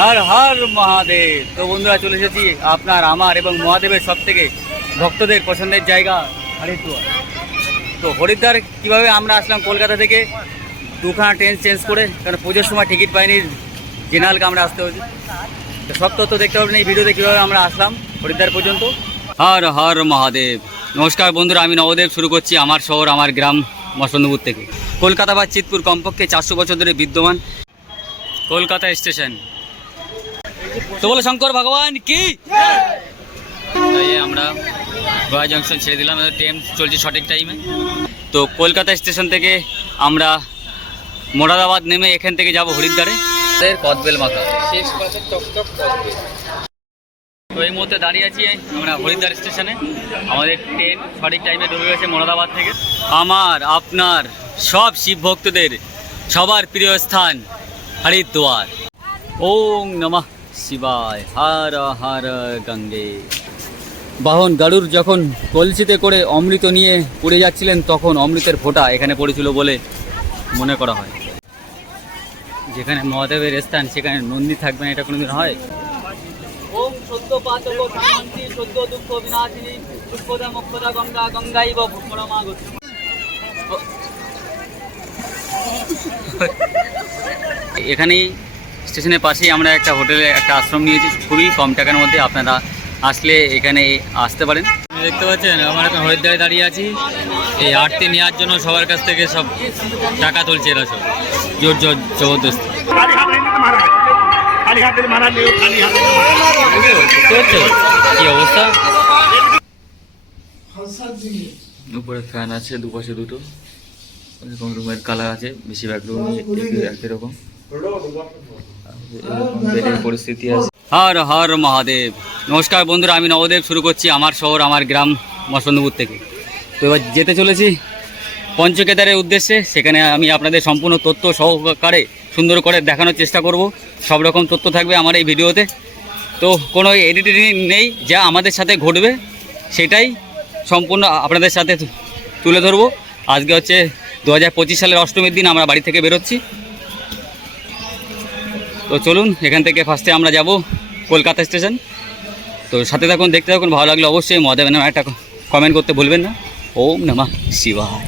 হর হর মহাদেব। তো বন্ধুরা, চলে এসেছি আপনার আমার এবং মহাদেবের সব থেকে ভক্তদের পছন্দের জায়গা হরিদ্বার। তো হরিদ্বার কিভাবে আমরা আসলাম কলকাতা থেকে দুখানা ট্রেন চেঞ্জ করে, কারণ পুজোর সময় টিকিট পাইনি, জেনারেলকে আমরা আসতে হয়েছে। তো সব তথ্য দেখতে পাবেন এই ভিডিওতে কীভাবে আমরা আসলাম হরিদ্বার পর্যন্ত। হর হর মহাদেব। নমস্কার বন্ধুরা, আমি নবদেব। শুরু করছি আমার শহর আমার গ্রাম মসলন্দপুর থেকে। কলকাতা বা চিতপুর কমপক্ষে 400 বছর ধরে বিদ্যমান কলকাতা স্টেশন। তো বলে শঙ্কর ভগবান কি। তাই আমরা গয়া জংশন ছেড়ে দিলাম, ট্রেন চলছে সঠিক টাইমে। তো কলকাতা স্টেশন থেকে আমরা মোরাদাবাদ নেমে এখান থেকে যাব হরিদ্বারে। কদবেল মাথা তো এই মুহূর্তে দাঁড়িয়ে আছি আমরা হরিদ্বার স্টেশনে। আমাদের ট্রেন সঠিক টাইমে ঢুকে গেছে মোরাদাবাদ থেকে। আমার আপনার সব শিব ভক্তদের সবার প্রিয় স্থান হরিদ্বার। ওং নমঃ শিবায়, হর হর গঙ্গে। বাহন গাড়ুর যখন কলসিতে করে অমৃত নিয়ে পড়ে যাচ্ছিলেন, তখন অমৃতের ফোঁটা এখানে পড়েছিল বলে মনে করা হয়। যেখানে মহাদেবের স্থান সেখানে নন্দী থাকবে না, এটা কোনোদিন হয়? ওম সদ্য পাচক শান্তি সদ্য দুঃখ বিনাশিনী দুঃখদা মুক্ষদা গঙ্গা গঙ্গাইব ভূমরমা গতি। এখানেই স্টেশনের পাশেই আমরা একটা হোটেলে একটা আশ্রম নিয়েছি, খুবই কম টাকার মধ্যে। আপনারা আসলে এখানে আসতে পারেন। দেখতে পাচ্ছেন আমরা এখন হরিদ্বারে দাঁড়িয়ে আছি। এই আরতি নেওয়ার জন্য সবার কাছ থেকে সব টাকা তুলছে এরা, সব জোর জোর জবরদস্তি। কি অবস্থা? উপরে ফ্যান আছে, দুপাশে দুটো, এরকম রুমের কালার আছে, বেশিরভাগ রুমই একই রকম বেডের পরিস্থিতি আছে। হর হর মহাদেব। নমস্কার বন্ধুরা, আমি নবদেব। শুরু করছি আমার শহর আমার গ্রাম মসলন্দপুর থেকে। তো এবার যেতে চলেছি পঞ্চকেদারের উদ্দেশ্যে। সেখানে আমি আপনাদের সম্পূর্ণ তথ্য সহকারে সুন্দর করে দেখানোর চেষ্টা করব। সব রকম তথ্য থাকবে আমার এই ভিডিওতে। তো কোনো এডিটিং নেই, যা আমাদের সাথে ঘটবে সেটাই সম্পূর্ণ আপনাদের সাথে তুলে ধরবো। আজকে হচ্ছে 2025 সালের অষ্টমীর দিন আমরা বাড়ি থেকে বেরোচ্ছি। তো চলুন, এখান থেকে ফার্স্টে আমরা যাব কলকাতা স্টেশন। তো সাথে থাকুন, দেখতে থাকুন। ভালো লাগলে অবশ্যই মহাদেবের নামে একটা কমেন্ট করতে ভুলবেন না। ওম নমঃ শিবায়।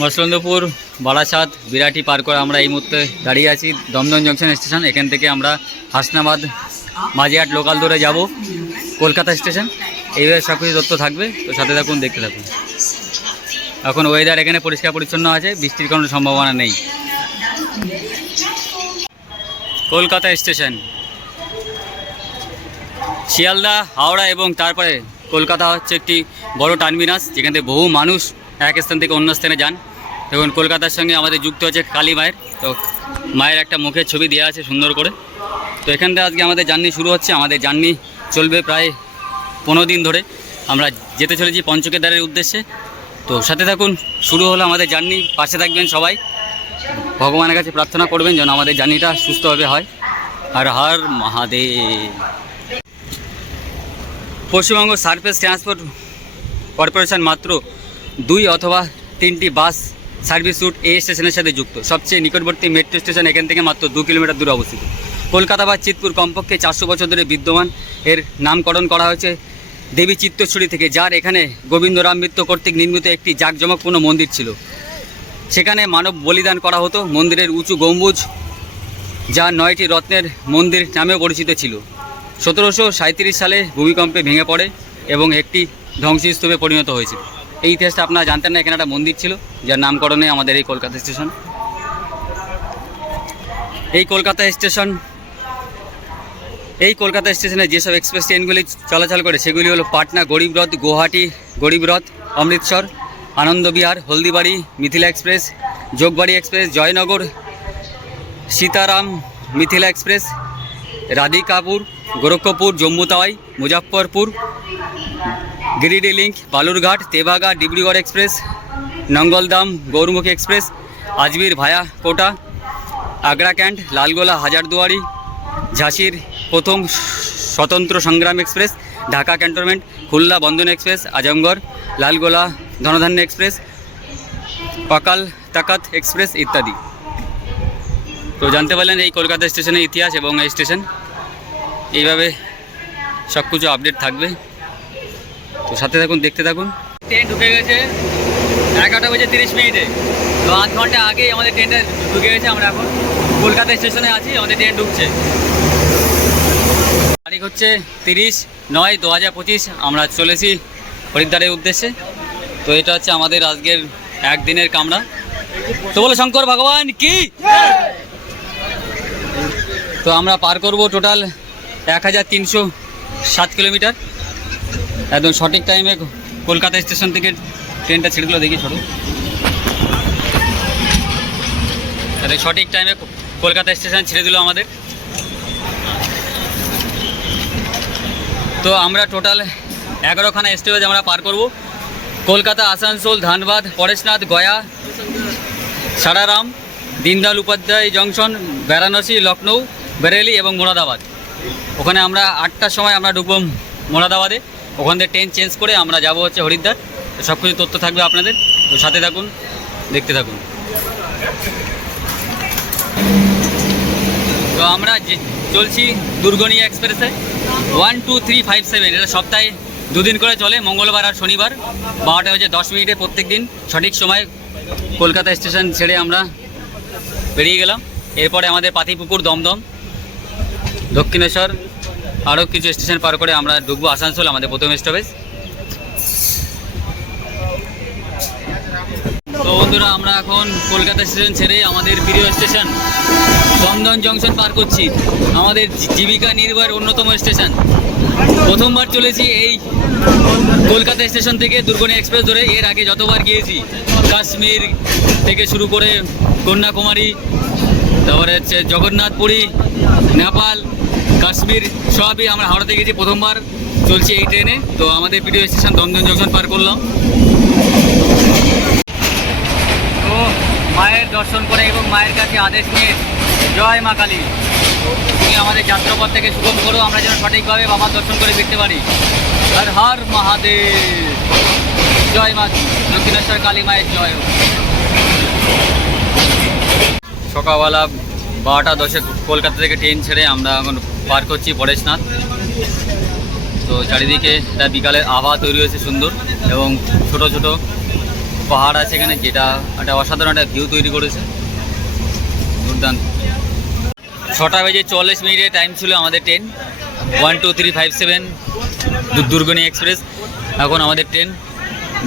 মসলন্দপুর বারাসাত বিরাটি পার করে আমরা এই মুহূর্তে দাঁড়িয়ে আছি দমদম জংশন স্টেশন। এখান থেকে আমরা হাসনাবাদ মাঝিহাট লোকাল ধরে যাব কলকাতা স্টেশন। এইভাবে সব কিছু তথ্য থাকবে। তো সাথে থাকুন, দেখতে থাকুন। এখন ওয়েদার এখানে পরিষ্কার পরিচ্ছন্ন আছে, বৃষ্টির কোনো সম্ভাবনা নেই। কলকাতা স্টেশন, শিয়ালদা, হাওড়া এবং তারপরে কলকাতা হচ্ছে একটি বড় টার্মিনাস, যেখান থেকে বহু মানুষ এক স্থান থেকে অন্য স্থানে যান। এবং কলকাতার সঙ্গে আমাদের যুক্ত হচ্ছে কালী মায়ের। তো মায়ের একটা মুখের ছবি দেওয়া আছে সুন্দর করে। তো এখান থেকে আজকে আমাদের জার্নি শুরু হচ্ছে। আমাদের জার্নি চলবে প্রায় 15 দিন ধরে। আমরা যেতে চলেছি পঞ্চকেদারের উদ্দেশ্যে। তো সাথে থাকুন, শুরু হলো আমাদের জার্নি। পাশে থাকবেন সবাই, ভগবানের কাছে প্রার্থনা করবেন যেন আমাদের জার্নিটা সুস্থভাবে হয়। হর হর Mahadev. Paschimbanga surface transport corporation মাত্র 2 অথবা 3টি বাস সার্ভিস রুট এই স্টেশনের সাথে যুক্ত। সবচেয়ে নিকটবর্তী মেট্রো স্টেশন এখান থেকে মাত্র 2 কিলোমিটার দূরে অবস্থিত। কলকাতা বা চিতপুর কমপক্ষে 400 বছর ধরে বিদ্যমান। এর নামকরণ করা হয়েছে দেবী চিত্তস্বরী থেকে, যার এখানে গোবিন্দরাম মিত্র কর্তৃক নির্মিত একটি জাঁকজমকপূর্ণ মন্দির ছিল। সেখানে মানব বলিদান করা হতো। মন্দিরের উঁচু গম্বুজ, যা 9টি রত্নের মন্দির নামেও পরিচিত ছিল, 1737 সালে ভূমিকম্পে ভেঙে পড়ে এবং একটি ধ্বংসস্তূপে পরিণত হয়েছিল। এই ইতিহাসটা আপনারা জানতেন না, এখানে একটা মন্দির ছিল যার নামকরণে আমাদের এই কলকাতা স্টেশন। এই কলকাতা স্টেশনে যেসব এক্সপ্রেস ট্রেনগুলি চলাচল করে সেগুলি হলো Patna Garibrath, Guwahati Garibrath, Amritsar, Anand Vihar, Haldibari, Mithila express, Jogbani express, Jaynagar, Sitaram Mithila express, Radhikapur, Gorakhpur, Jammu Tawi, Muzaffarpur, Giridih link, Balurghat, Tebhaga, Dibrugarh express, Nangal dam Gaurmukhi express, Ajmer via Kota, Agra cantt, Lalgola Hazarduari, ঝাঁসির প্রথম স্বতন্ত্র সংগ্রাম express, Dhaka cantonment, Khulna Bandhan express, Azamgarh, Lalgola Dhanadhanya express, Akal Takht express ইত্যাদি। তো জানতে পারলেন এই কলকাতা স্টেশনের ইতিহাস এবং এই স্টেশন এইভাবে সব কিছু আপডেট থাকবে। তো সাথে থাকুন, দেখতে থাকুন। ট্রেন ঢুকে গেছে 11:30 তো আধ ঘন্টা আগেই আমাদের ট্রেনটা ঢুকে গেছে। আমরা এখন কলকাতা স্টেশনে আছি, আমাদের ট্রেন ঢুকছে। তারিখ হচ্ছে 30/9/2025। আমরা চলেছি হরিদ্বারের উদ্দেশ্যে। তো এটা হচ্ছে আমাদের আজকের একদিনের কামরা। তো বলো শঙ্কর ভগবান কি। তো আমরা পার করব টোটাল 1307 কিলোমিটার। একদম সঠিক টাইমে কলকাতা স্টেশন থেকে ট্রেনটা ছেড়ে দিল, দেখি ছোটো। সঠিক টাইমে কলকাতা স্টেশন ছেড়ে দিল আমাদের। তো আমরা টোটাল 11খানা স্টপেজ আমরা পার করব। কলকাতা, আসানসোল, ধানবাদ, পরেশনাথ, গয়া, সারারাম, দীনদয়াল উপাধ্যায় জংশন, বারাণসী, লখনৌ, বেরেলি এবং মোরাদাবাদ। ওখানে আমরা 8টার সময় আমরা ঢুকবো মোরাদাবাদে। ওখান থেকে ট্রেন চেঞ্জ করে আমরা যাব হচ্ছে হরিদ্বার। তো সব কিছু তথ্য থাকবে আপনাদের। তো সাথে থাকুন, দেখতে থাকুন। তো আমরা চলছি দুর্গনি এক্সপ্রেসে 12357। এটা সপ্তাহে 2 দিন করে চলে, মঙ্গলবার আর শনিবার 12:10 প্রত্যেক দিন সঠিক সময় কলকাতা স্টেশন ছেড়ে আমরা বেরিয়ে গেলাম। এরপরে আমাদের পাতিপুকুর, দমদম, দক্ষিণেশ্বর আরও কিছু স্টেশন পার করে আমরা ঢুকবো আসানসোল, আমাদের প্রথম স্টপেজ। তো বন্ধুরা, আমরা এখন কলকাতা স্টেশন ছেড়ে আমাদের প্রিয় স্টেশন দমদম জংশন পার করছি। আমাদের জীবিকা নির্ভর অন্যতম স্টেশন। প্রথমবার চলেছি এই কলকাতা স্টেশন থেকে দুর্গনি এক্সপ্রেস ধরে। এর আগে যতবার গিয়েছি, কাশ্মীর থেকে শুরু করে কন্যাকুমারী, তারপরে হচ্ছে জগন্নাথপুরী, নেপাল, কাশ্মীর সবই আমরা হাওড়াতে গেছি। প্রথমবার চলছি এই ট্রেনে। তো আমাদের প্রিয় স্টেশন দমদম জংশন পার করলাম। তো মায়ের দর্শন করে এবং মায়ের কাছে আদেশ নিয়ে, জয় মা কালী, তুমি আমাদের যাত্রাপথ থেকে সুগম করো, আমরা যেন সঠিকভাবে বাবার দর্শন করে ফিরতে পারি। হর হর মহাদেব, জয় মা দক্ষিণেশ্বর কালী মায়ের জয়। সকালবেলা 12:10 কলকাতা থেকে ট্রেন ছেড়ে আমরা এখন পার করছি পরেশনাথ। তো চারিদিকে একটা বিকালের আবহাওয়া তৈরি হয়েছে সুন্দর, এবং ছোট ছোট পাহাড় আছে এখানে, যেটা একটা অসাধারণ একটা ভিউ তৈরি করেছে, দুর্দান্ত। 6:40 টাইম ছিল আমাদের ট্রেন 12357 দুর্গনি এক্সপ্রেস। এখন আমাদের ট্রেন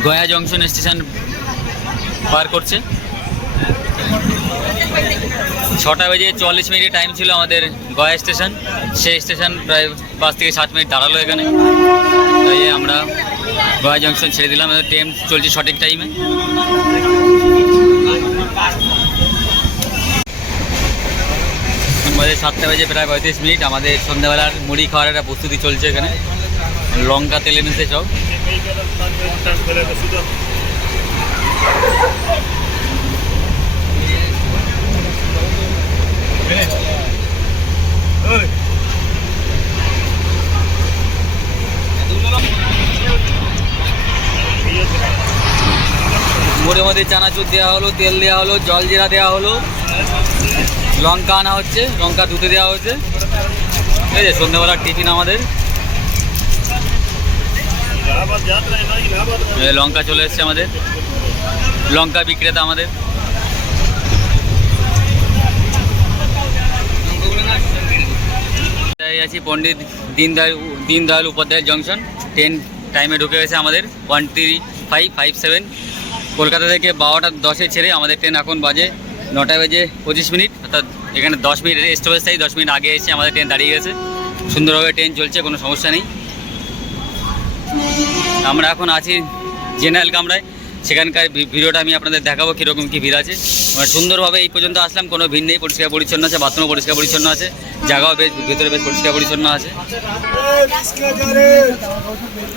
গয়া জংশন স্টেশন পার করছে। 6:40 টাইম ছিল আমাদের গয়া স্টেশন। সেই স্টেশন প্রায় 5 থেকে 7 মিনিট দাঁড়ালো এখানে। তাই আমরা গয়া জংশন ছেড়ে দিলাম। ট্রেন চলছে সঠিক টাইমে। আমাদের 7টা বেজে প্রায় 35 মিনিট। আমাদের সন্ধ্যাবেলার মুড়ি খাওয়ার একটা প্রস্তুতি চলছে এখানে। লঙ্কা তেল এনেছে সব। মুড়ের মধ্যে চানাচুর দেওয়া হলো, তেল দেওয়া হলো, জল জিরা দেওয়া হলো, লঙ্কা আনা হচ্ছে, লঙ্কা ধুতে দেওয়া হচ্ছে। এই যে সন্ধ্যাবেলার টিফিন আমাদের। লঙ্কা চলে এসছে আমাদের, লঙ্কা বিক্রেতা আমাদের। আছি পণ্ডিত দীনদয়াল উপাধ্যায় জংশন। ট্রেন টাইমে ঢুকে গেছে আমাদের 13557। কলকাতা থেকে 12:10 ছেড়ে আমাদের ট্রেন এখন বাজে 9:25। অর্থাৎ এখানে 10 মিনিট স্টপেজ থাই, 10 মিনিট আগে এসে আমাদের ট্রেন দাঁড়িয়ে গেছে। সুন্দরভাবে ট্রেন চলছে, কোনো সমস্যা নেই। আমরা এখন আছি জেনারেল কামরায়। সেখানকার ভিডিওটা আমি আপনাদের দেখাবো কীরকম কী ভিড় আছে। আমরা সুন্দরভাবে এই পর্যন্ত আসলাম, কোনো ভিড় নেই, পরিষ্কার পরিচ্ছন্ন আছে, বাথরুমও পরিষ্কার পরিচ্ছন্ন আছে, জায়গাও বেশ ভেতরে বেশ পরিষ্কার পরিচ্ছন্ন আছে।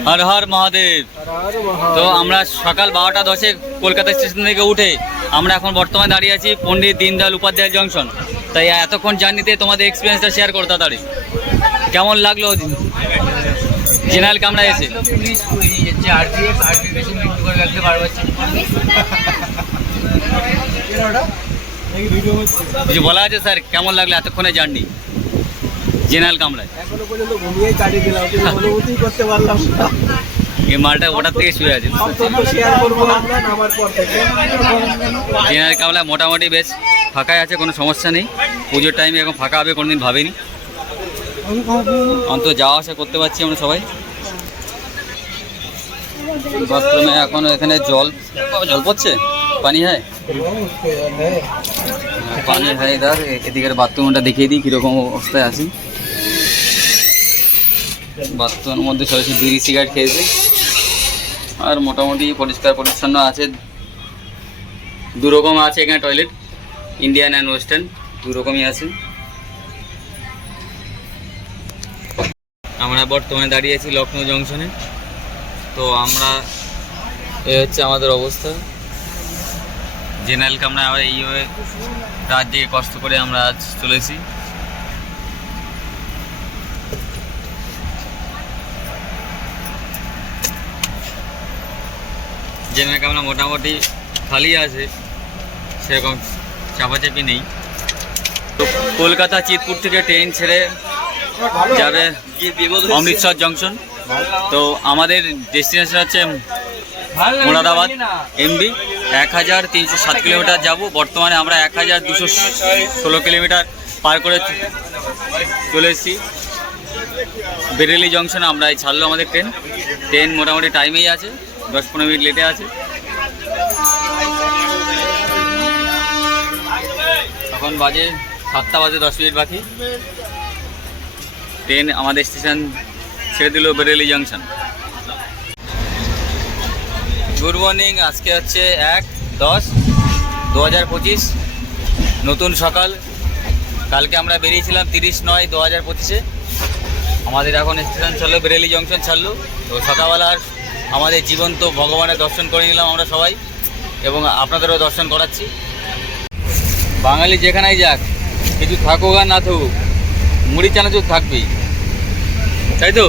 হর হর মহাদেব। তো আমরা সকাল 12:10 কলকাতা স্টেশন থেকে উঠে আমরা এখন বর্তমানে দাঁড়িয়ে আছি পণ্ডিত দীনদয়াল উপাধ্যায় জংশন। তাই এতক্ষণ জার্নিতে তোমাদের এক্সপিরিয়েন্সটা শেয়ার করো তাড়াতাড়ি। কেমন লাগলো জেনারেল কামরায় এসে? কিছু বলা আছে স্যার, কেমন লাগলো এতক্ষণে জার্নি জেনারেল কামরায়? এখনো পর্যন্ত ঘুমিয়েই কাটিয়ে দিলাম, কিন্তু অনুভূতি করতে পারলাম না। এই মালটা ওটার থেকে শুয়ে আছে। সব তথ্য শেয়ার করবো আমরা নামার পর থেকে। জেনারেল কামরায় মোটামুটি বেশ ফাঁকাই আছে, কোনো সমস্যা নেই। পুজোর টাইমে এখন ফাঁকা হবে কোনোদিন ভাবিনি, অন্তত যাওয়া আসা করতে পারছি আমরা সবাই। বাথরুমে এখন এখানে জল পড়ছে, পানি হয়, পানি হয় ইধার। এদিকের বাথরুমটা দেখিয়ে দিই কীরকম অবস্থায় আছি। বাথরুমের মধ্যে সবাই বিড়ি সিগারেট খেয়েছে, আর মোটামুটি পরিষ্কার পরিচ্ছন্ন আছে। দু রকম আছে এখানে টয়লেট, ইন্ডিয়ান অ্যান্ড ওয়েস্টার্ন, দু রকমই আছে। আমরা বর্তমানে দাঁড়িয়ে আছি লখনৌ জংশনে। তো আমরা এ হচ্ছে আমাদের অবস্থা। জেনারেল কামরা আবার এইভাবে রাত জেগে কষ্ট করে আমরা আজ চলেছি। জেনারেল কামরা মোটামুটি খালি আছে, সেরকম চাপাচাপি নেই। তো কলকাতা চিতপুর থেকে ট্রেন ছেড়ে যাবে অমৃতসর জংশন। তো আমাদের ডেস্টিনেশন হচ্ছে মোরাদাবাদ এমবি। 1307 কিলোমিটার যাব। বর্তমানে আমরা 1216 কিলোমিটার পার করে চলে এসেছি বেরেলি জংশনে। আমরা এই ছাড়লো আমাদের ট্রেন মোটামুটি টাইমেই আছে, 10-15 মিনিট লেটে আছে। এখন বাজে 7টা বাজে 10 মিনিট বাকি। ট্রেন আমাদের স্টেশন ছেড়ে দিল বেরেলি জংশন। গুড মর্নিং, আজকে হচ্ছে 1-10-2025, নতুন সকাল। কালকে আমরা বেরিয়েছিলাম 30-9-2025-এ। আমাদের এখন স্টেশন ছাড়লো বেরেলি জংশন ছাড়লো। তো সকালবেলার আমাদের জীবন্ত ভগবানের দর্শন করে নিলাম আমরা সবাই, এবং আপনাদেরও দর্শন করাচ্ছি। বাঙালি যেখানেই যাক, কিছু থাকুক আর না থাকুক, মুড়ি চানাচুর থাকবেই, তাই তো?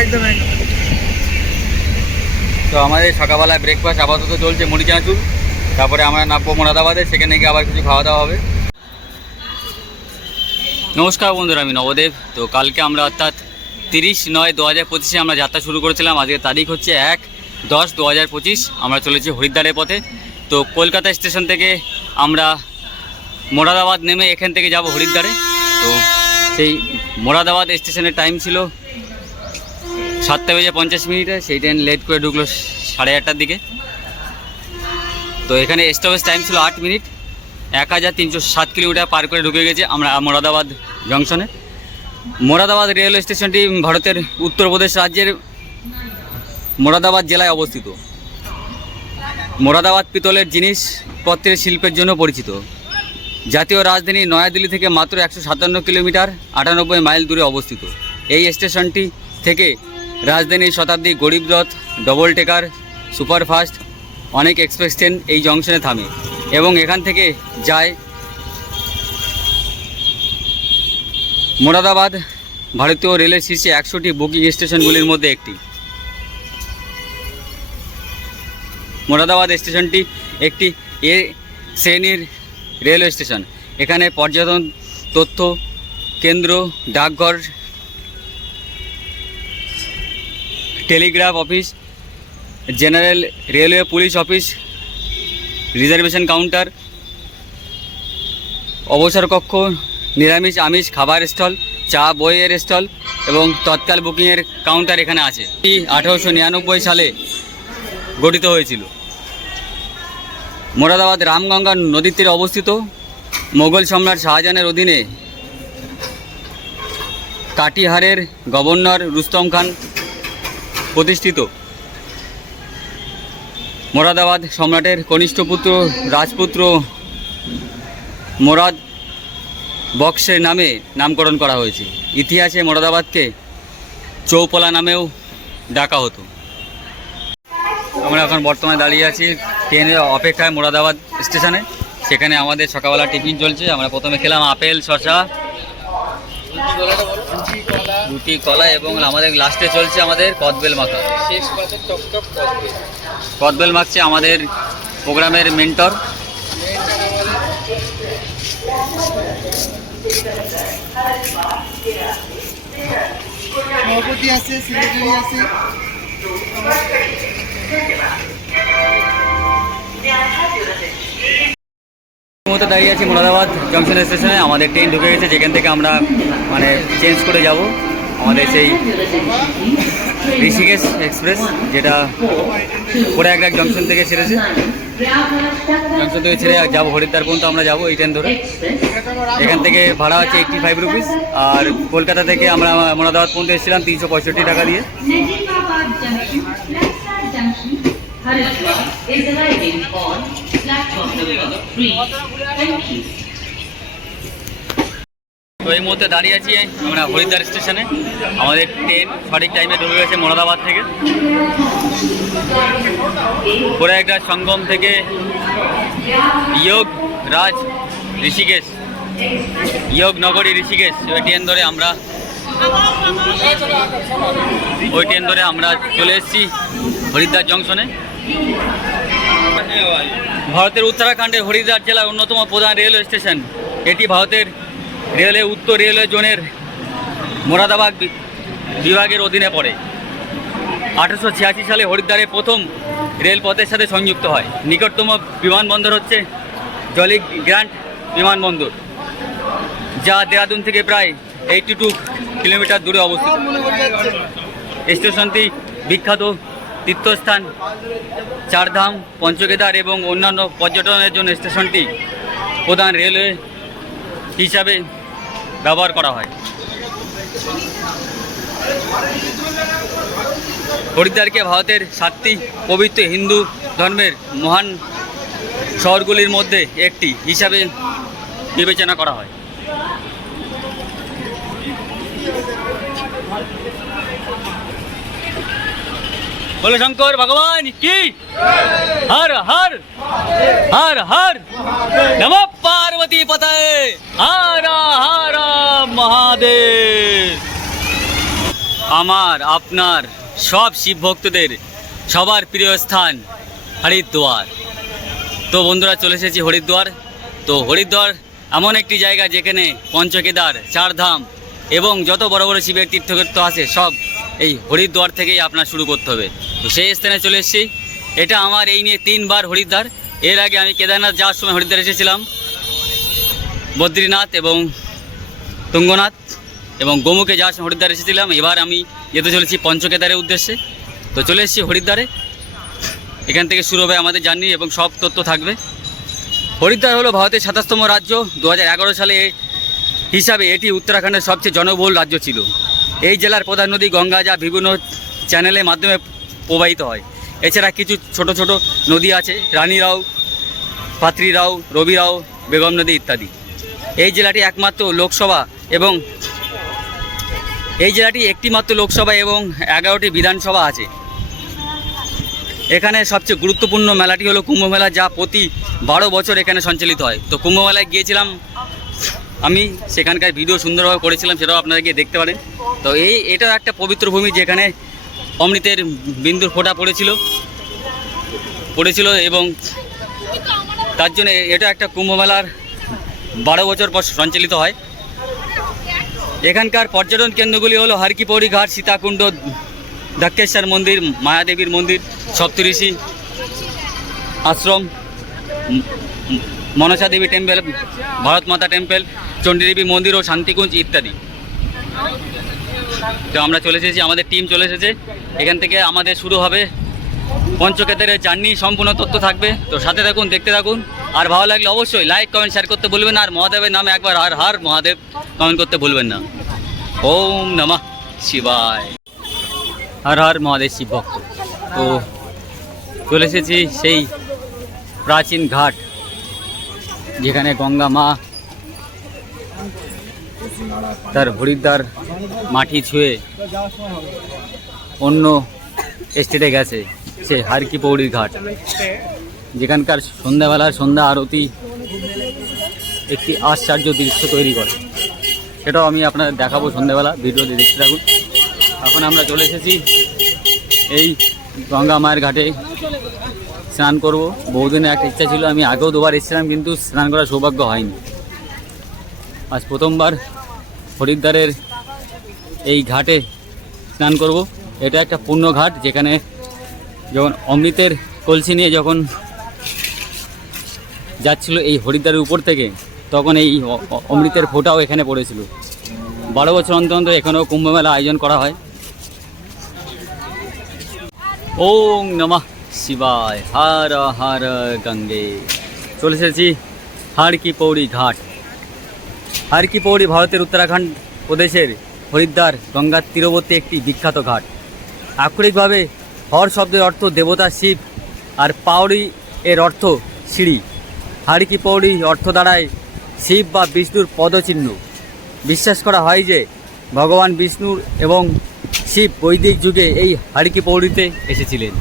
একদম একদম। তো আমাদের সকালবেলায় ব্রেকফাস্ট আপাতত চলছে মুড়ি চানাচুর। তারপরে আমরা নামবো মোরাদাবাদে, সেখানে গিয়ে আবার কিছু খাওয়া দাওয়া হবে। নমস্কার বন্ধুরা, আমি নবদেব। তো কালকে আমরা অর্থাৎ 30-9-2025-এ আমরা যাত্রা শুরু করেছিলাম। আজকে তারিখ হচ্ছে 1-10-2025। আমরা চলেছি হরিদ্বারের পথে। তো কলকাতা স্টেশন থেকে আমরা মোরাদাবাদ নেমে এখান থেকে যাব হরিদ্বারে। তো সেই মোরাদাবাদ স্টেশনের টাইম ছিল 7:50, সেই ট্রেন লেট করে ঢুকলো 8:30টার দিকে। তো এখানে স্টপেজ টাইম ছিল 8 মিনিট। 1307 কিলোমিটার পার করে ঢুকে গেছে আমরা মোরাদাবাদ জংশনে। মোরাদাবাদ রেলওয়ে স্টেশনটি ভারতের উত্তরপ্রদেশ রাজ্যের মোরাদাবাদ জেলায় অবস্থিত। মোরাদাবাদ পিতলের জিনিসপত্রের শিল্পের জন্য পরিচিত। জাতীয় রাজধানী নয়াদিল্লি থেকে মাত্র 157 কিলোমিটার 98 মাইল দূরে অবস্থিত। এই স্টেশনটি থেকে রাজধানীর শতাব্দী, গরিবরথ, ডবল টেকার, সুপারফাস্ট অনেক এক্সপ্রেস ট্রেন এই জংশনে থামে এবং এখান থেকে যায় মোরাদাবাদ। ভারতীয় রেলের শীর্ষে 100টি বুকিং স্টেশনগুলির মধ্যে একটি। মোরাদাবাদ স্টেশনটি একটি এ শ্রেণীর রেলওয়ে স্টেশন। এখানে পর্যটন তথ্য কেন্দ্র, ডাকঘর, Telegraph office, general railway police office, reservation counter, অবসর কক্ষ, নিরামিষ আমিষ খাবার স্টল, চা বইয়ের স্টল এবং তৎকাল বুকিংয়ের কাউন্টার এখানে আছে। এটি 1899 সালে গঠিত হয়েছিল। মোরাদাবাদ রামগঙ্গা নদীর তীরে অবস্থিত। মোগল সম্রাট শাহজাহানের অধীনে কাটিহারের গভর্নর রুস্তম খান প্রতিষ্ঠিত। মোরাদাবাদ সম্রাটের কনিষ্ঠ পুত্র রাজপুত্র মোরাদ বক্সের নামে নামকরণ করা হয়েছে। ইতিহাসে মোরাদাবাদকে চৌপলা নামেও ডাকা হতো। আমরা এখন বর্তমানে দাঁড়িয়ে আছি ট্রেনের অপেক্ষায় মোরাদাবাদ স্টেশনে। সেখানে আমাদের সকালবেলা টিফিন চলছে। আমরা প্রথমে খেলাম আপেল, শসা, রুটি, কলা এবং আমাদের লাস্টে চলছে আমাদের কদবেল মাখা। কদবেল মাখছে আমাদের প্রোগ্রামের মেন্টর সভাপতি আছে, সেক্রেটারি আছে। মতো দাঁড়িয়ে আছি মোরাদাবাদ জংশন স্টেশনে। আমাদের ট্রেন ঢুকে গেছে, যেখান থেকে আমরা মানে চেঞ্জ করে যাব আমাদের সেই ঋষিকেশ এক্সপ্রেস, যেটা প্রয়াগরাজ জংশন থেকে ছেড়েছে। জংশন থেকে ছেড়ে যাবো হরিদ্বার পর্যন্ত আমরা যাবো এই ট্রেন ধরে। এখান থেকে ভাড়া হচ্ছে 85 রুপিস। আর কলকাতা থেকে আমরা মোরাদাবাদ পর্যন্ত এসেছিলাম 365 টাকা দিয়ে। Haridwar is arriving on platform number 3. Thank you. তো এই মুহূর্তে দাঁড়িয়ে আছি আমরা হরিদ্বার স্টেশনে। আমাদের ট্রেন সঠিক টাইমে ঢুকে গেছে মোরাদাবাদ থেকে। প্রয়াগরাজ সঙ্গম থেকে যোগ রাজ ঋষিকেশ, যোগ নগরী ঋষিকেশ ওই ট্রেন ধরে আমরা চলে এসেছি হরিদ্বার জংশনে। ভারতের উত্তরাখণ্ডের হরিদ্বার জেলার অন্যতম প্রধান রেলওয়ে স্টেশন। এটি ভারতের রেলওয়ে উত্তর রেলওয়ে জোনের মোরাদাবাদ বিভাগের অধীনে পড়ে। 1886 সালে হরিদ্বারে প্রথম রেলপথের সাথে সংযুক্ত হয়। নিকটতম বিমানবন্দর হচ্ছে জলি গ্র্যান্ট বিমানবন্দর, যা দেরাদুন থেকে প্রায় 82 কিলোমিটার দূরে অবস্থিত। স্টেশনটি বিখ্যাত তীর্থস্থান চারধাম, পঞ্চকেদার এবং অন্যান্য পর্যটনের জন্য স্টেশনটি প্রধান রেলওয়ে হিসাবে ব্যবহার করা হয়। হরিদ্বারকে ভারতের 7টি পবিত্র হিন্দু ধর্মের মহান শহরগুলির মধ্যে একটি হিসাবে বিবেচনা করা হয়। बोले शंकर भगवान की हर हर हर हर नमः पार्वती पतये हर हर महादेव। আমার আপনার সব শিব ভক্তদের সবার প্রিয় স্থান হরিদ্বার। তো বন্ধুরা চলে এসেছি হরিদ্বার। তো হরিদ্বার এমন একটি জায়গা যেখানে পঞ্চকেদার, চারধাম এবং যত বড় বড় শিবের তীর্থক্ষেত্র আছে সব এই হরিদ্বার থেকেই আপনার শুরু করতে হবে। তো সেই স্থানে চলে এসেছি। এটা আমার এই নিয়ে 3 বার হরিদ্বার। এর আগে আমি কেদারনাথ যাওয়ার সময় হরিদ্বার এসেছিলাম, বদ্রীনাথ এবং তুঙ্গনাথ এবং গোমুখে যাওয়ার সময় হরিদ্বার এসেছিলাম। এবার আমি যেতে চলেছি পঞ্চকেদারের উদ্দেশ্যে। তো চলে এসেছি হরিদ্বারে। এখান থেকে শুরু হবে আমাদের জার্নি এবং সব তথ্য থাকবে। হরিদ্বার হলো ভারতের 27তম রাজ্য। 2011 সালে হিসাবে এটি উত্তরাখণ্ডের সবচেয়ে জনবহুল রাজ্য ছিল। এই জেলার প্রধান নদী গঙ্গা, যা বিভিন্ন চ্যানেলের মাধ্যমে প্রবাহিত হয়। এছাড়া কিছু ছোট ছোট নদী আছে, রানীরাও, পাত্রীরাও, রবিরাও, বেগম নদী ইত্যাদি। এই জেলাটি একটি মাত্র লোকসভা এবং 11টি বিধানসভা আছে। এখানে সবচেয়ে গুরুত্বপূর্ণ মেলাটি হলো কুম্ভ মেলা, যা প্রতি 12 বছর এখানে সঞ্চালিত হয়। তো কুম্ভ মেলায় গিয়েছিলাম আমি, সেখানকার ভিডিও সুন্দরভাবে করেছিলাম, সেটাও আপনারা গিয়ে দেখতে পারেন। তো এটা একটা পবিত্র ভূমি যেখানে অমৃতের বিন্দুর ফোঁটা পড়েছিল এবং তার জন্য এটা একটা কুম্ভ মেলার 12 বছর পর সঞ্চালিত হয়। এখানকার পর্যটন কেন্দ্রগুলি হলো হর কি পৌড়ি ঘাট, সীতাকুণ্ড, দক্ষেশ্বর মন্দির, মায়াদেবীর মন্দির, সপ্তঋষি আশ্রম, মনসা দেবী টেম্পল, ভারত মাতা টেম্পল, চণ্ডীদেবী মন্দির ও শান্তিকুঞ্জ ইত্যাদি। তো আমরা চলে এসেছি, আমাদের টিম চলে এসেছে। এখান থেকে আমাদের শুরু হবে পঞ্চকেদারের জার্নি। সম্পূর্ণ তথ্য থাকবে, তো সাথে থাকুন, দেখতে থাকুন। আর ভালো লাগলে অবশ্যই লাইক, কমেন্ট, শেয়ার করতে ভুলবেন না। আর মহাদেবের নামে একবার হর হর মহাদেব কমেন্ট করতে ভুলবেন না। ওম নমঃ শিবায়। হর হর মহাদেব শিব ভক্ত। তো চলে এসেছি সেই প্রাচীন ঘাট, যেখানে গঙ্গা মা তার হরিদ্বার মাটি ছুঁয়ে অন্য স্টেটে গেছে। সে হর কি পৌড়ির ঘাট, যেখানকার সন্ধ্যাবেলার সন্ধ্যা আরতি একটি আশ্চর্য দৃশ্য তৈরি করে। সেটাও আমি আপনাদের দেখাবো সন্ধ্যাবেলা, ভিডিওতে দেখতে থাকুন। এখন আমরা চলে এসেছি এই গঙ্গা মায়ের ঘাটে স্নান করব। বহুদিনের একটা ইচ্ছা ছিল, আমি আগেও 2বার এসেছিলাম, কিন্তু স্নান করার সৌভাগ্য হয়নি। আজ প্রথমবার হরিদ্বারের এই ঘাটে স্নান করব। এটা একটা পূর্ণ ঘাট, যেখানে যখন অমৃতের কলসি নিয়ে যখন যাচ্ছিল এই হরিদ্বারের উপর থেকে, তখন এই অমৃতের ফোঁটাও এখানে পড়েছিল। 12 বছর অন্তর অন্তর এখানেও কুম্ভমেলা আয়োজন করা হয়। ওম নমঃ শিবায়, হর হর গঙ্গে। চলে এসেছি হাড় কি পৌড়ি ঘাট। হাড় কি পৌড়ি ভারতের উত্তরাখণ্ড প্রদেশের হরিদ্বার গঙ্গার তীরবর্তী একটি বিখ্যাত ঘাট। আক্ষরিকভাবে হর শব্দের অর্থ দেবতা শিব, আর পাউড়ি এর অর্থ সিঁড়ি। হাড় কি পৌড়ি অর্থ দাঁড়ায় শিব বা বিষ্ণুর পদচিহ্ন। বিশ্বাস করা হয় যে ভগবান বিষ্ণুর এবং শিব বৈদিক যুগে এই হাড় কি পৌড়িতে এসেছিলেন।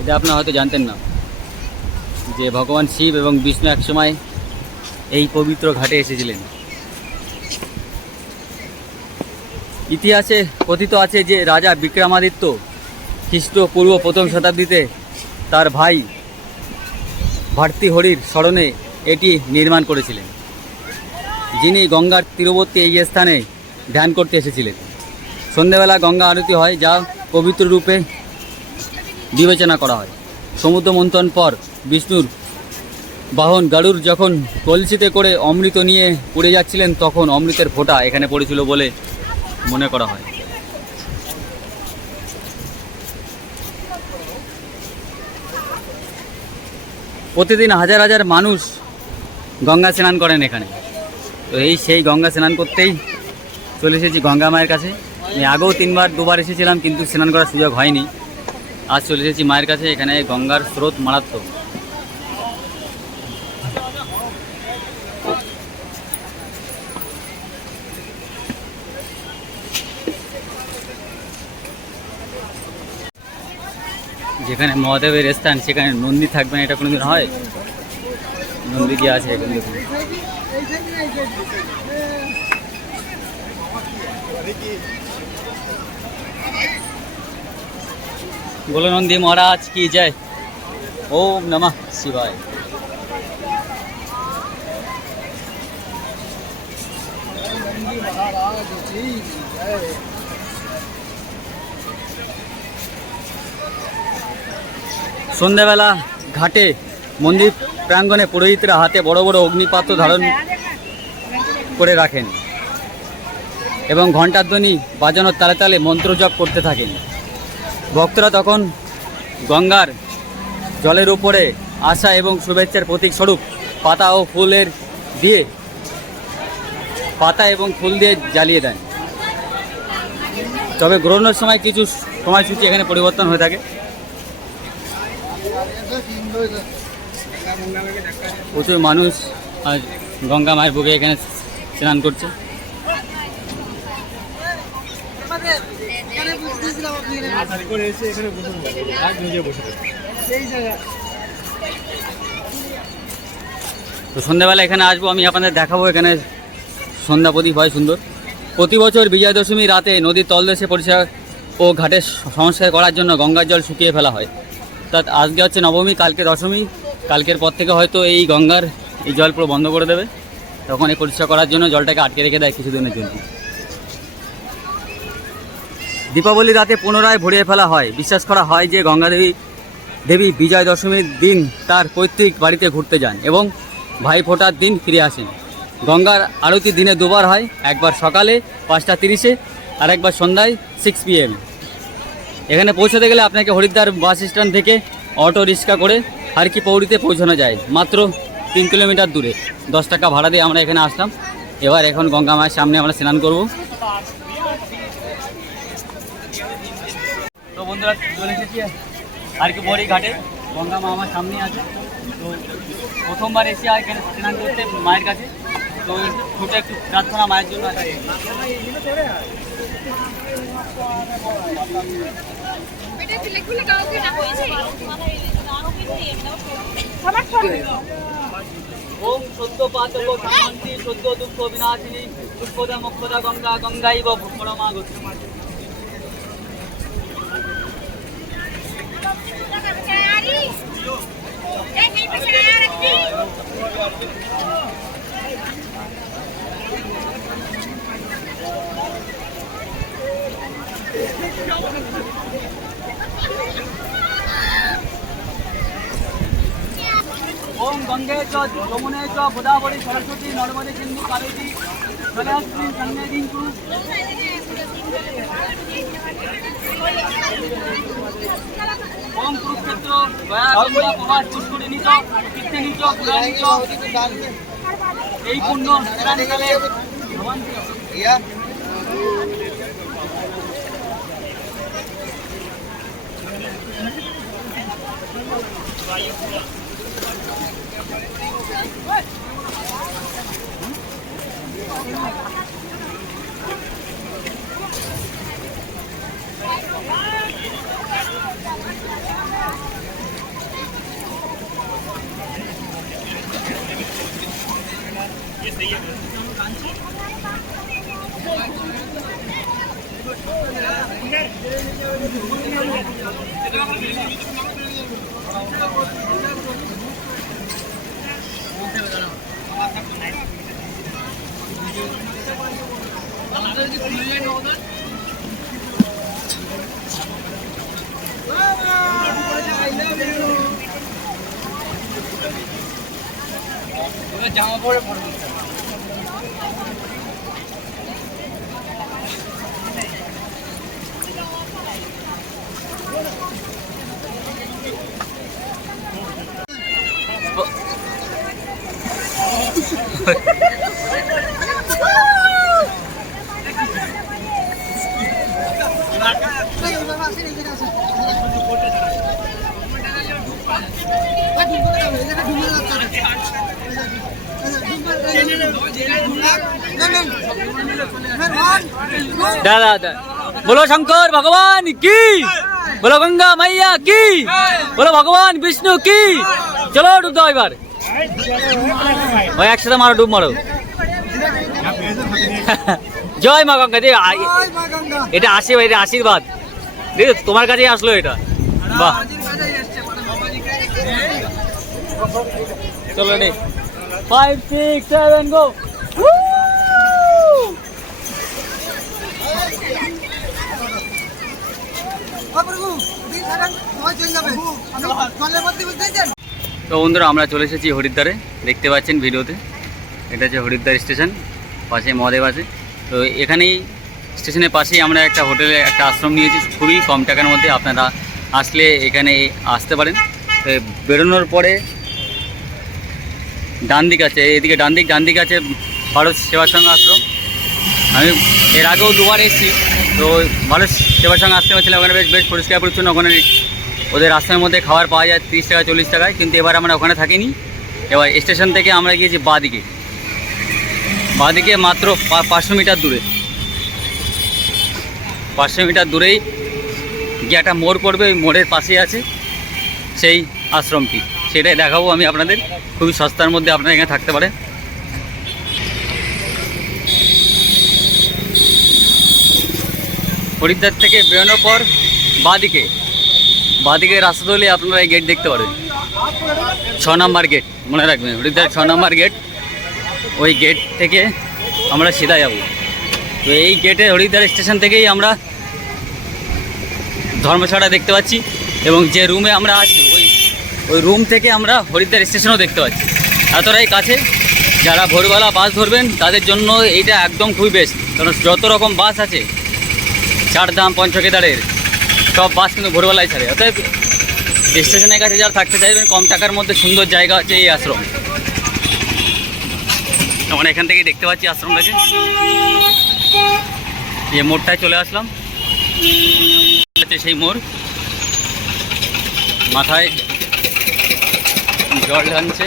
এটা আপনারা হয়তো জানতেন না, যে ভগবান শিব এবং বিষ্ণু একসময় এই পবিত্র ঘাটে এসেছিলেন। ইতিহাসে কথিত আছে যে রাজা বিক্রমাদিত্য খ্রিস্টপূর্ব 1ম শতাব্দীতে তার ভাই ভারতৃহরির স্মরণে এটি নির্মাণ করেছিলেন, যিনি গঙ্গার তীরবর্তী এই স্থানে ধ্যান করতে এসেছিলেন। সন্ধ্যেবেলা গঙ্গা আরতি হয়, যা পবিত্র রূপে বিবেচনা করা হয়। সমুদ্র মন্থন পর বিষ্ণুর বাহন গারুড় যখন কলসিতে করে অমৃত নিয়ে উড়ে যাচ্ছিলেন, তখন অমৃতের ফোঁটা এখানে পড়েছিল বলে মনে করা হয়। প্রতিদিন হাজার হাজার মানুষ গঙ্গা স্নান করেন এখানে। তো সেই গঙ্গা স্নান করতেই চলে এসেছি গঙ্গা মায়ের কাছে। আমি আগেও 2বার এসেছিলাম, কিন্তু স্নান করার সুযোগ হয়নি। আজ চলে এসেছি মায়ের কাছে। এখানে গঙ্গার স্রোত মারাত্মক। যেখানে মহাদেবের স্থান, সেখানে নন্দী থাকবে না, এটা কোনোদিন হয়? নন্দী দিয়ে আছে এখানে দেখুন। बोलो नंदी महाराज की जय। ओम नमः शिवाय। সন্ধ্যাবেলা ঘাটে মন্দির প্রাঙ্গণে পুরোহিতরা হাতে বড় বড় অগ্নিপাত্র ধারণ করে রাখেন এবং ঘণ্টার ধ্বনি বাজানোর তালে তালে মন্ত্র জপ করতে থাকেন। ভক্তরা তখন গঙ্গার জলের উপরে আশা এবং শুভেচ্ছার প্রতীক স্বরূপ পাতা এবং ফুল দিয়ে জ্বালিয়ে দেন। তবে গ্রহণের সময় কিছু সময়সূচি এখানে পরিবর্তন হয়ে থাকে। প্রচুর মানুষ আজ গঙ্গা মায়ের বুকে এখানে স্নান করছে। তো সন্ধ্যাবেলা এখানে আসবো, আমি আপনাদের দেখাবো। এখানে সন্ধ্যা প্রদীপ হয় সুন্দর। প্রতি বছর বিজয়া দশমী রাতে নদীর তলদেশে পরিষ্কার ও ঘাটের সংস্কার করার জন্য গঙ্গার জল শুকিয়ে ফেলা হয়। তা আজকে হচ্ছে নবমী, কালকে দশমী। কালকের পর থেকে হয়তো এই গঙ্গার এই জল পুরো বন্ধ করে দেবে। তখন এই পরিষ্কার করার জন্য জলটাকে আটকে রেখে দেয় কিছুদিনের জন্য। দীপাবলি রাতে পুনরায় ভরিয়ে ফেলা হয়। বিশ্বাস করা হয় যে গঙ্গা দেবী বিজয় দশমীর দিন তার পৈতৃক বাড়িতে ঘুরতে যান এবং ভাইফোঁটার দিন ফিরে আসেন। গঙ্গার আরতি দিনে 2বার হয়, একবার সকালে 5:30 আর একবার সন্ধ্যায় 6 PM। এখানে পৌঁছতে গেলে আপনাকে হরিদ্বার বাস স্ট্যান্ড থেকে অটো রিক্সা করে হাড় কি পৌড়িতে পৌঁছানো যায়, মাত্র 3 কিলোমিটার দূরে। 10 টাকা ভাড়া দিয়ে আমরা এখানে আসলাম। এখন গঙ্গা মায়ের সামনে আমরা স্নান করব। তো বন্ধুরা চলে এসেছি হাড় কি পৌড়ি ঘাটে। গঙ্গা মা আমার সামনে আছে। তো প্রথমবার এসে এখানে স্নান করতে মায়ের কাছে। তো ছোটো একটু প্রার্থনা মায়ের জন্য আছে। ওম সদ্য পাতক শান্তি সদ্য দুঃখ বিনাশিনী দুঃখদা মুক্ষদা গঙ্গা গঙ্গাইব পরমা গতি। গঙ্গে চ যমুনে চ গোদাবরী সরস্বতী নর্মদে সিন্ধু কাবেরী জলেস্মিন সন্নিধিষু ওম কুরুক্ষেত্র গয়া গঙ্গা প্রবাহ পুষ্করিণী নিচ কীর্তিনী চ পুরাণী চ এই পুণ্য স্নানকালে ভবন্তি। জামা পরে পড়বে दादा बोलो शंकर भगवान की, बोलो गंगा मैया की, बोलो भगवान विष्णु की। चलो डूब दो एक बार भाई, एक साथ मारो, डूब मारो। জয় মা গঙ্গা দে, এটা আশীর্বাদ দেখ, তোমার কাছেই আসলো এটা। বাহ, চলো রে 5 6 7 গো। তো বন্ধুরা আমরা চলে এসেছি হরিদ্বারে, দেখতে পাচ্ছেন ভিডিওতে। এটা হচ্ছে হরিদ্বার স্টেশন, পাশে মহাদেব আছে। তো এখানেই স্টেশনের পাশেই আমরা একটা হোটেলে একটা আশ্রম নিয়েছি, খুবই কম টাকার মধ্যে। আপনারা আসলে এখানে আসতে পারেন। তো বেরোনোর পরে ডান দিক আছে, এদিকে ডান দিক আছে ভারত সেবাশ্রম আশ্রম। আমি এর আগেও দুবার এসেছি, তো ভারত সেবাশ্রম আশ্রমে ছিলাম। ওখানে বেশ পরিষ্কার পরিচ্ছন্ন। ওখানে ওদের আশ্রমের মধ্যে খাবার পাওয়া যায় 30 টাকা 40 টাকায়। কিন্তু এবার আমরা ওখানে থাকিনি। এবার স্টেশন থেকে আমরা গিয়েছি বাঁদিকে মাত্র 500 মিটার দূরে। 500 মিটার দূরেই গিয়ে একটা মোড় পড়বে, ওই মোড়ের পাশেই আছে সেই আশ্রমটি। সেটাই দেখাবো আমি আপনাদের। খুবই সস্তার মধ্যে আপনারা এখানে থাকতে পারেন। হরিদ্বার থেকে বেরোনোর পর বাঁদিকে রাস্তা ধরলে আপনারা এই গেট দেখতে পারেন, 6 নম্বর গেট। মনে রাখবেন, হরিদ্বার 6 নম্বর গেট। ওই গেট থেকে আমরা সিধা যাব। তো এই গেটে হরিদ্বার স্টেশন থেকেই আমরা ধর্মশালা দেখতে পাচ্ছি, এবং যে রুমে আমরা আছি ওই রুম থেকে আমরা হরিদ্বার স্টেশনও দেখতে পাচ্ছি। এতটাই কাছে। যারা ভোরবেলা বাস ধরবেন তাদের জন্য এইটা একদম খুবই বেস্ট। কারণ যত রকম বাস আছে, চারধাম পঞ্চকেদারের সব বাস কিন্তু ভোরবেলায় ছাড়ে। অতএব স্টেশনের কাছে যারা থাকতে চাইবেন, কম টাকার মধ্যে সুন্দর জায়গা হচ্ছে এই আশ্রম। আমরা এখান থেকে দেখতে পাচ্ছি আশ্রমটাকে। এই মোড়টায় চলে আসলাম, সেই মোড়। মাথায় জল ঢালছে,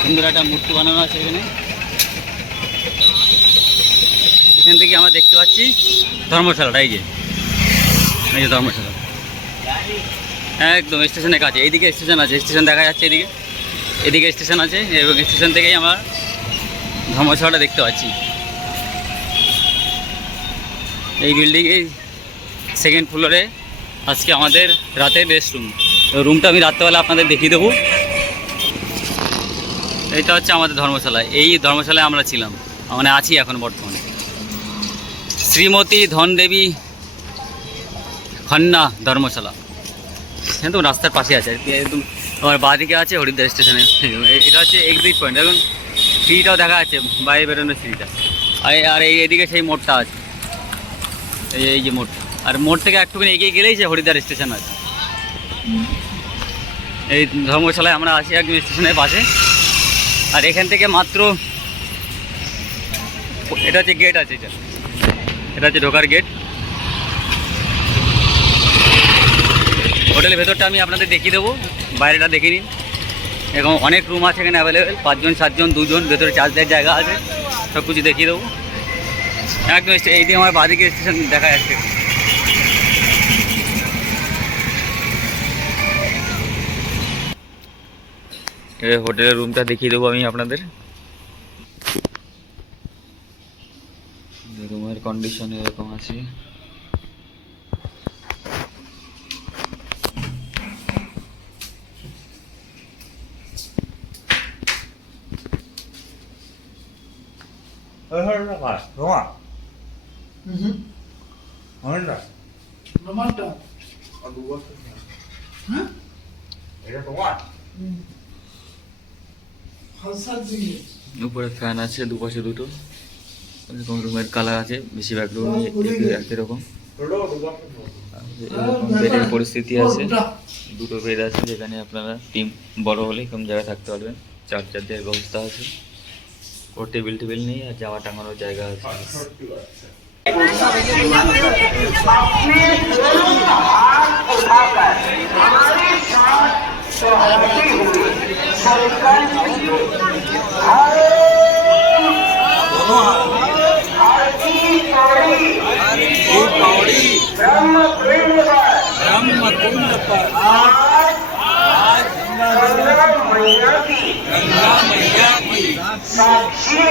সুন্দর একটা মূর্তি বানানো আছে এখানে। এখান থেকে আমরা দেখতে পাচ্ছি ধর্মশালাটা। এই যে ধর্মশালা একদম স্টেশনের কাছে। এইদিকে স্টেশন আছে, স্টেশন দেখা যাচ্ছে এদিকে স্টেশন আছে, এবং স্টেশন থেকেই আমরা ধর্মশালাটা দেখতে পাচ্ছি। এই বিল্ডিংয়ে 2nd ফ্লোরে আজকে আমাদের রাতের রেস্ট রুম। তো রুমটা আমি রাত্রেবেলা আপনাদের দেখিয়ে দেবো। এইটা হচ্ছে আমাদের ধর্মশালা। এই ধর্মশালায় আমরা ছিলাম, মানে আছি এখন বর্তমানে। শ্রীমতী ধনদেবী খন্না ধর্মশালা। একদম রাস্তার পাশে আছে, একদম আমার বাঁদিকে আছে হরিদ্বার স্টেশনে, এটা হচ্ছে এক্সিট পয়েন্ট। এখন সিঁড়িটাও দেখা যাচ্ছে, বাইরে বেরোনোর সিঁড়িটা। আর এইদিকে সেই মোড়টা আছে, এই যে মোড়। আর মোড় থেকে একটুখানি এগিয়ে গেলেই যে হরিদ্বার স্টেশন আছে। এই ধর্মশালায় আমরা আছি একদম স্টেশনের পাশে। আর এখান থেকে মাত্র, এটা হচ্ছে গেট আছে, এটা হচ্ছে ঢোকার গেট। হোটেলের ভেতরটা আমি আপনাদের দেখিয়ে দেবো, বাইরেটা দেখে নিন। এখন অনেক রুম আছে এখানে অ্যাভেলেবেল, 5 জন 7 জন 2 জন, ভেতরে 4 দেওয়ার জায়গা আছে, সব কিছু দেখিয়ে দেবো একদম। এইদিকে আমার বাঁদিকে স্টেশন দেখা যাচ্ছে। এবার হোটেলের রুমটা দেখিয়ে দেবো আমি আপনাদের। রুমের কন্ডিশন এরকম আছে। উপরে ফ্যান আছে, দুপাশে দুটো। এরকম রুমের কালার আছে, বেশিরভাগ রুম একই রকম। এরকম বেডের পরিস্থিতি আছে, দুটো বেড আছে যেখানে আপনারা টিম বড় হলে কম জায়গায় থাকতে পারবেন। চার্জারদের ব্যবস্থা আছে, ও টেবিল নেই, আর জামা টাঙানোর জায়গা আছে। ब्रह्मकुंड पर आज गंगा मैया की साक्षी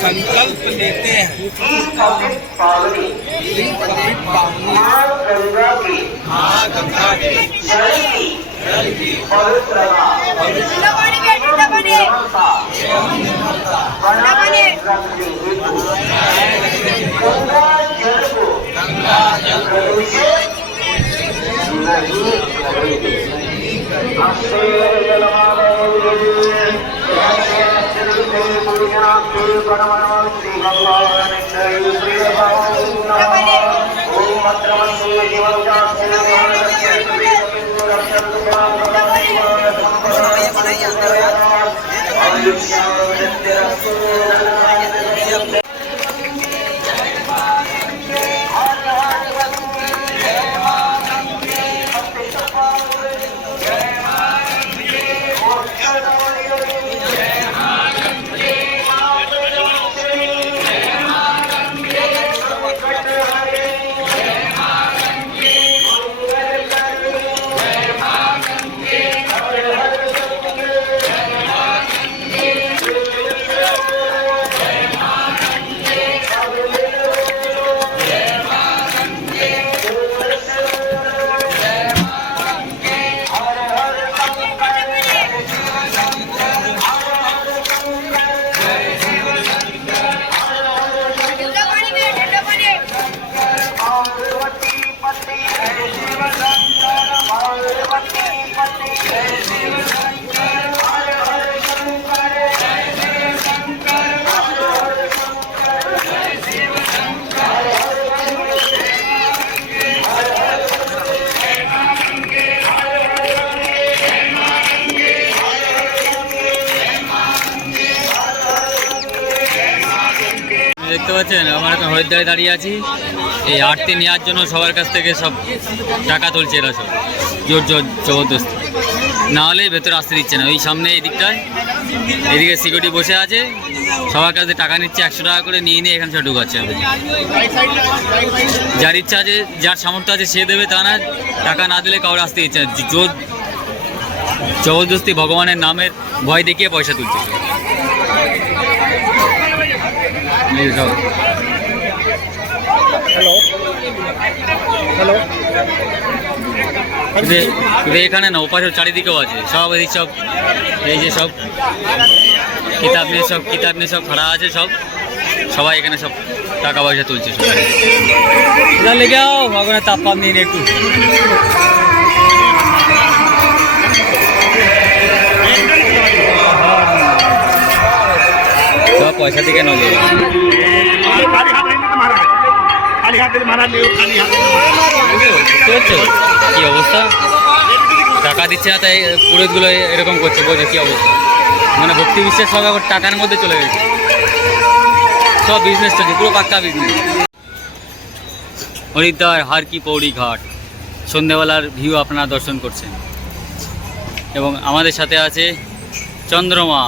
संकल्प लेते हैं। माँ गंगा की जल की দেখতে পাচ্ছেন আমরা এখন হরিদ্বারে দাঁড়িয়ে আছি। এই আরতি নেওয়ার জন্য সবার কাছ থেকে সব টাকা তুলছে এরা, সব জোর জবরদস্তি, না হলে ভেতরে আসতে দিচ্ছে না। ওই সামনে এই দিকটায়, এদিকে সিকিউরিটি বসে আছে, সবার কাছে টাকা নিচ্ছে 100 টাকা করে, নিয়ে এখানে সব ঢুকাচ্ছে। যার ইচ্ছা আছে, যার সামর্থ্য আছে সে দেবে, তা না টাকা না দিলে কাউরে আসতে দিচ্ছে না। জোর জবরদস্তি ভগবানের নামের ভয় দেখিয়ে পয়সা তুলছে। শুধু এখানে না, ওপাশে চারিদিকেও আছে সব। এই সব, এই যে সব কিতাব নিয়ে সব খাড়া আছে, সবাই এখানে সব টাকা পয়সা তুলছে। সব লেগে ভগবানের তাপ নিয়ে একটু পয়সা দিকে নজর রাখুন। বুঝতে পারছো কি অবস্থা? টাকা দিচ্ছে না তাই পুরোহিতগুলো এরকম করছে, বোঝে কি অবস্থা। মানে ভক্তি বিশ্বাস সব এখন টাকার মধ্যে চলে গেছে, সব বিজনেস চলছে, পুরো পাক্কা বিজনেস। হরিদ্বার হার কি পৌড়ি ঘাট সন্ধ্যেবেলার ভিউ আপনারা দর্শন করছেন এবং আমাদের সাথে আছে চন্দ্রমা।